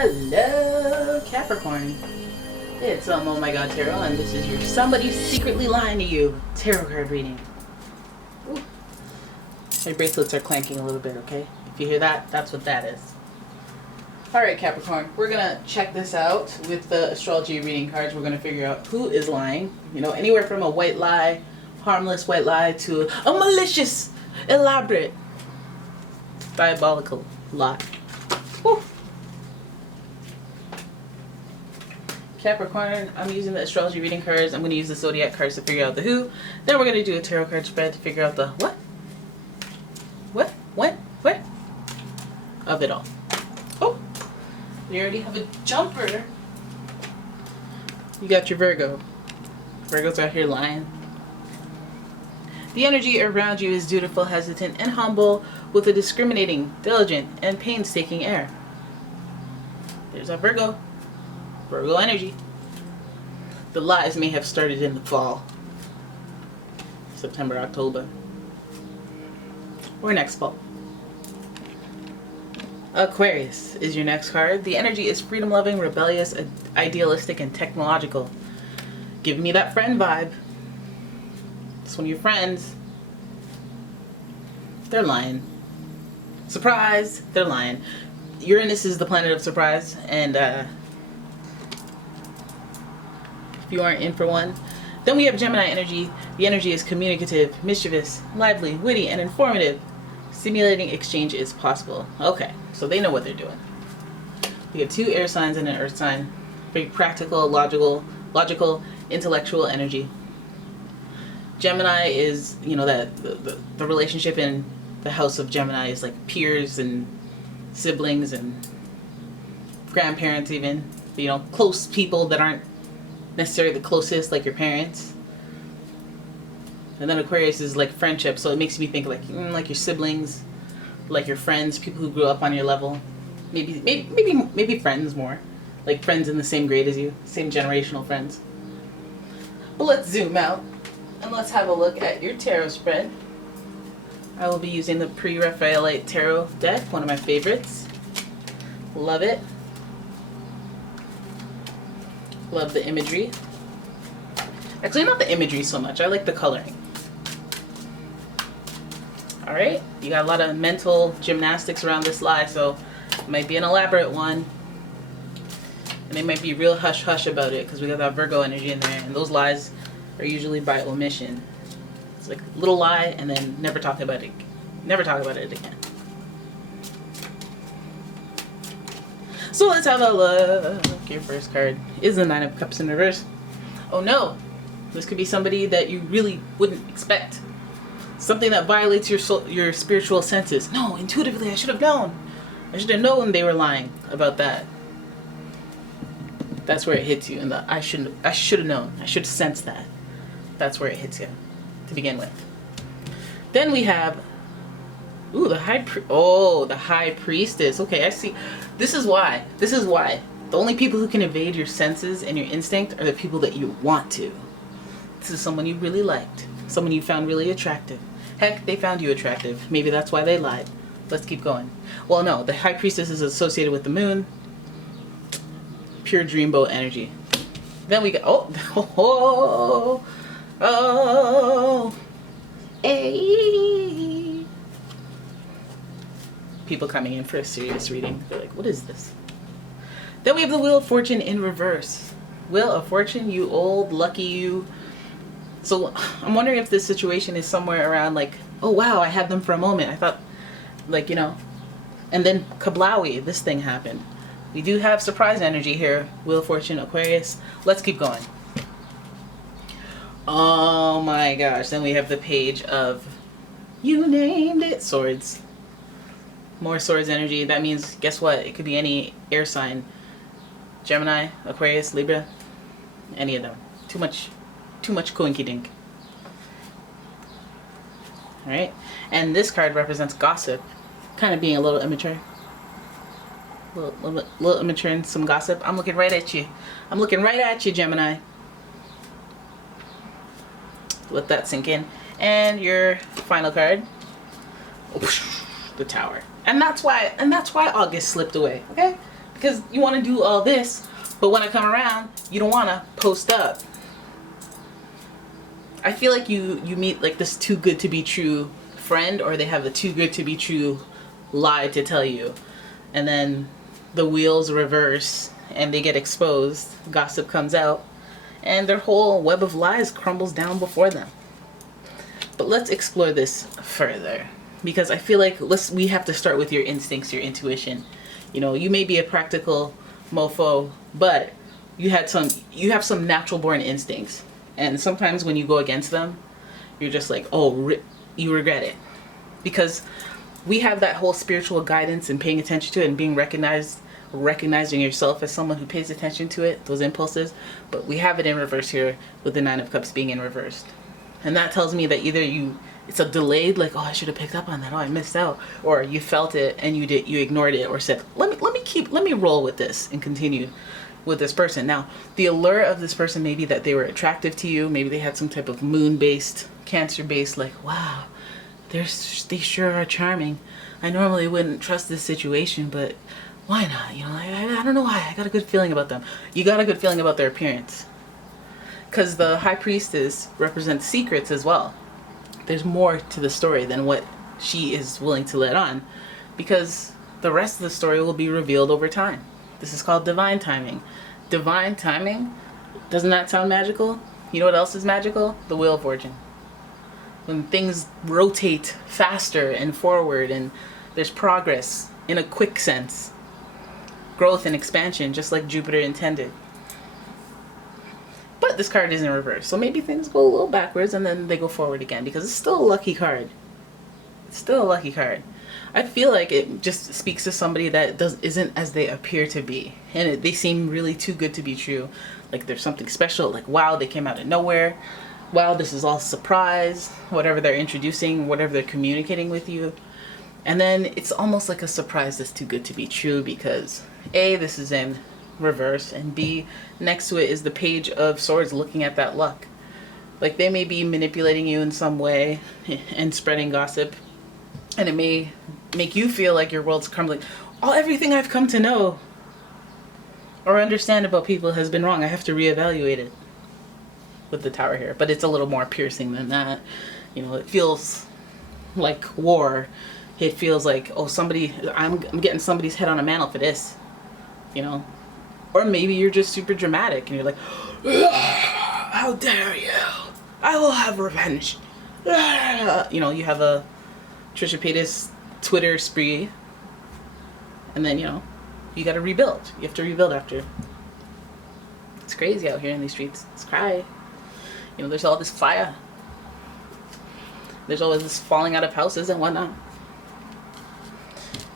Hello, Capricorn. It's Oh My God Tarot, and this is your Somebody Secretly Lying to You tarot card reading. Ooh. My bracelets are clanking a little bit, okay? If you hear that, that's what that is. Alright, Capricorn, we're going to check this out with the astrology reading cards. We're going to figure out who is lying. You know, anywhere from a white lie, harmless white lie, to a malicious, elaborate, diabolical lie. Woo. Capricorn, I'm using the astrology reading cards. I'm going to use the zodiac cards to figure out the who. Then we're going to do a tarot card spread to figure out the what? What? What? Of it all. Oh, we already have a jumper. You got your Virgo. Virgo's out here lying. The energy around you is dutiful, hesitant, and humble with a discriminating, diligent, and painstaking air. There's our Virgo. Virgo energy. The lies may have started in the fall. September, October. Or next fall. Aquarius is your next card. The energy is freedom-loving, rebellious, idealistic, and technological. Giving me that friend vibe. It's one of your friends. They're lying. Surprise! They're lying. Uranus is the planet of surprise, and if you aren't in for one. Then we have Gemini energy. The energy is communicative, mischievous, lively, witty, and informative. Stimulating exchange is possible. Okay, so they know what they're doing. We have two air signs and an earth sign. Very practical, logical, intellectual energy. Gemini is, you know, that the relationship in the house of Gemini is like peers and siblings and grandparents even. You know, close people that aren't necessarily the closest, like your parents. And then Aquarius is like friendship, so it makes me think like your siblings, like your friends, people who grew up on your level. Maybe friends more. Like friends in the same grade as you, same generational friends. But let's zoom out and let's have a look at your tarot spread. I will be using the Pre-Raphaelite Tarot deck, one of my favorites. Love it. Love the imagery. Actually, not the imagery so much. I like the coloring. Alright, you got a lot of mental gymnastics around this lie, so it might be an elaborate one. And they might be real hush-hush about it, because we got that Virgo energy in there, and those lies are usually by omission. It's like a little lie, and then never talk about it. Never talk about it again. So let's have a look. Your first card is the Nine of Cups in reverse. Oh no! This could be somebody that you really wouldn't expect. Something that violates your spiritual senses. No, intuitively, I should have known. I should have known they were lying about that. That's where it hits you. And I should have known. I should have sensed that. That's where it hits you to begin with. Then we have, ooh, the High Priestess. Okay, I see. This is why. The only people who can evade your senses and your instinct are the people that you want to. This is someone you really liked. Someone you found really attractive. Heck, they found you attractive. Maybe that's why they lied. Let's keep going. Well, no, the High Priestess is associated with the moon. Pure dreamboat energy. Then we got, hey. People coming in for a serious reading. They're like, what is this? Then we have the Wheel of Fortune in reverse. Wheel of Fortune, you old lucky you. So I'm wondering if this situation is somewhere around like, oh wow, I had them for a moment. I thought, like, you know, and then kablowie, this thing happened. We do have surprise energy here. Wheel of Fortune, Aquarius. Let's keep going. Oh my gosh. Then we have the Page of, you named it, Swords. More Swords energy. That means, guess what? It could be any air sign. Gemini, Aquarius, Libra, any of them. Too much coinky dink. Alright? And this card represents gossip. Kind of being a little immature. A little immature and some gossip. I'm looking right at you. I'm looking right at you, Gemini. Let that sink in. And your final card. The Tower. And that's why August slipped away, okay? because you want to do all this, but when I come around, you don't want to post up. I feel like you meet like this too good to be true friend, or they have a too good to be true lie to tell you, and then the wheels reverse and they get exposed, gossip comes out, and their whole web of lies crumbles down before them. But let's explore this further, because I feel like we have to start with your instincts, your intuition. You know, you may be a practical mofo, but you have some natural born instincts. And sometimes when you go against them, you're just like, oh, you regret it. Because we have that whole spiritual guidance and paying attention to it and being recognizing yourself as someone who pays attention to it, those impulses. But we have it in reverse here with the Nine of Cups being in reverse. And that tells me that either it's a delayed, like, oh, I should have picked up on that, oh, I missed out, or you felt it and you ignored it, or said, let me roll with this and continue with this person. Now, the allure of this person may be that they were attractive to you. Maybe they had some type of moon-based, Cancer-based, like, wow, they sure are charming. I normally wouldn't trust this situation, but why not? You know, I don't know why. I got a good feeling about them. You got a good feeling about their appearance. Because the High Priestess represents secrets as well. There's more to the story than what she is willing to let on, because the rest of the story will be revealed over time. This is called divine timing. Divine timing, doesn't that sound magical? You know what else is magical? The Wheel of Fortune. When things rotate faster and forward, and there's progress in a quick sense. Growth and expansion, just like Jupiter intended. But this card is in reverse, so maybe things go a little backwards and then they go forward again, because it's still a lucky card. It's still a lucky card. I feel like it just speaks to somebody that isn't as they appear to be, and they seem really too good to be true. Like there's something special, like wow, they came out of nowhere. Wow, this is all surprise, whatever they're introducing, whatever they're communicating with you. And then it's almost like a surprise that's too good to be true, because A, this is in reverse, and B, next to it is the Page of Swords looking at that luck. Like they may be manipulating you in some way and spreading gossip, and it may make you feel like your world's crumbling. Everything I've come to know or understand about people has been wrong. I have to reevaluate it with the Tower here. But it's a little more piercing than that. You know, it feels like war. It feels like, oh, I'm getting somebody's head on a mantle for this. You know? Or maybe you're just super dramatic and you're like, how dare you? I will have revenge. You know, you have a Trisha Paytas Twitter spree, and then, you know, you gotta rebuild. You have to rebuild after. It's crazy out here in these streets. It's cry. You know, there's all this fire. There's always this falling out of houses and whatnot.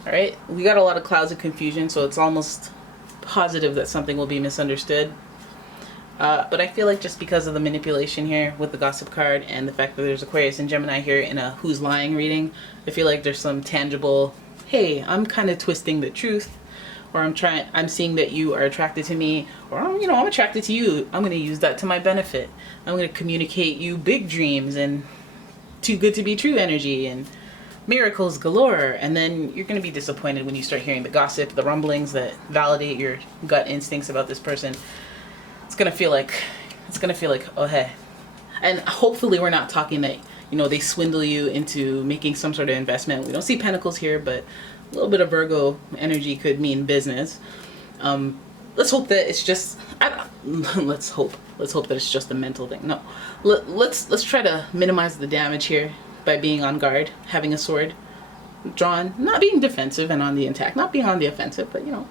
Alright, we got a lot of clouds of confusion, so it's almost positive that something will be misunderstood. But I feel like just because of the manipulation here with the gossip card and the fact that there's Aquarius and Gemini here in a who's lying reading, I feel like there's some tangible, hey, I'm kind of twisting the truth, or I'm seeing that you are attracted to me, or, you know, I'm attracted to you. I'm going to use that to my benefit. I'm going to communicate you big dreams and too good to be true energy and miracles galore. And then you're going to be disappointed when you start hearing the gossip, the rumblings that validate your gut instincts about this person. It's gonna feel like, oh hey. And hopefully we're not talking that, you know, they swindle you into making some sort of investment. We don't see pentacles here, but a little bit of Virgo energy could mean business. Let's hope that it's just, let's hope that it's just a mental thing. No, let's try to minimize the damage here by being on guard, having a sword drawn, not being defensive and on the attack, not being on the offensive, but, you know,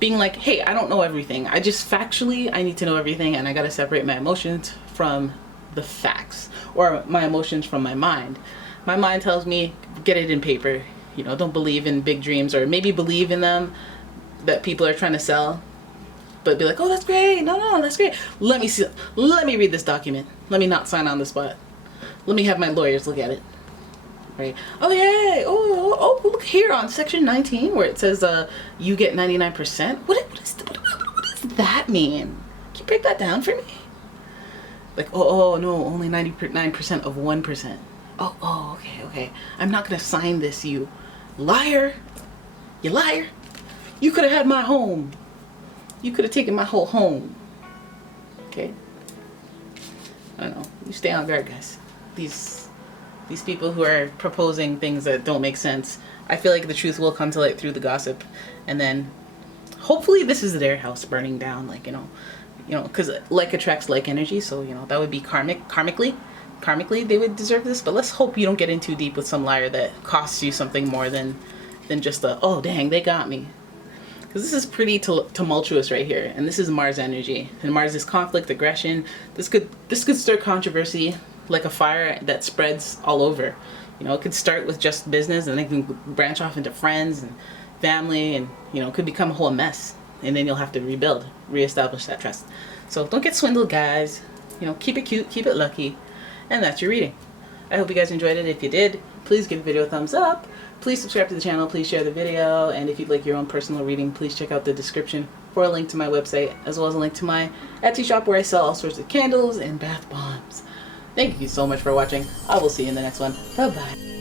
being like, hey, I don't know everything. I just factually, I need to know everything, and I gotta separate my emotions from the facts, or my emotions from my mind. My mind tells me, get it in paper. You know, don't believe in big dreams, or maybe believe in them that people are trying to sell, but be like, oh, that's great. No, that's great. Let me see. Let me read this document. Let me not sign on the spot. Let me have my lawyers look at it. Right? Oh yeah. Oh, look here on section 19 where it says you get 99%. What does that mean? Can you break that down for me? Like, oh no, only 99% of 1%. Oh, okay. I'm not gonna sign this, you liar. You liar. You could have had my home. You could have taken my whole home. Okay? I don't know. You stay on guard, guys. These people who are proposing things that don't make sense, I feel like the truth will come to light through the gossip, and then hopefully this is their house burning down, like, you know, because like attracts like energy, so, you know, that would be karmically they would deserve this. But let's hope you don't get in too deep with some liar that costs you something more than just a, oh dang, they got me. Because this is pretty tumultuous right here, and this is Mars energy, and Mars is conflict, aggression. This could stir controversy like a fire that spreads all over. You know, it could start with just business, and it can branch off into friends and family, and, you know, it could become a whole mess, and then you'll have to reestablish that trust. So don't get swindled, guys. You know, keep it cute, keep it lucky, and that's your reading. I hope you guys enjoyed it. If you did, please give the video a thumbs up. Please subscribe to the channel. Please share the video. And if you'd like your own personal reading, please check out the description for a link to my website, as well as a link to my Etsy shop where I sell all sorts of candles and bath bombs. Thank you so much for watching. I will see you in the next one. Bye-bye.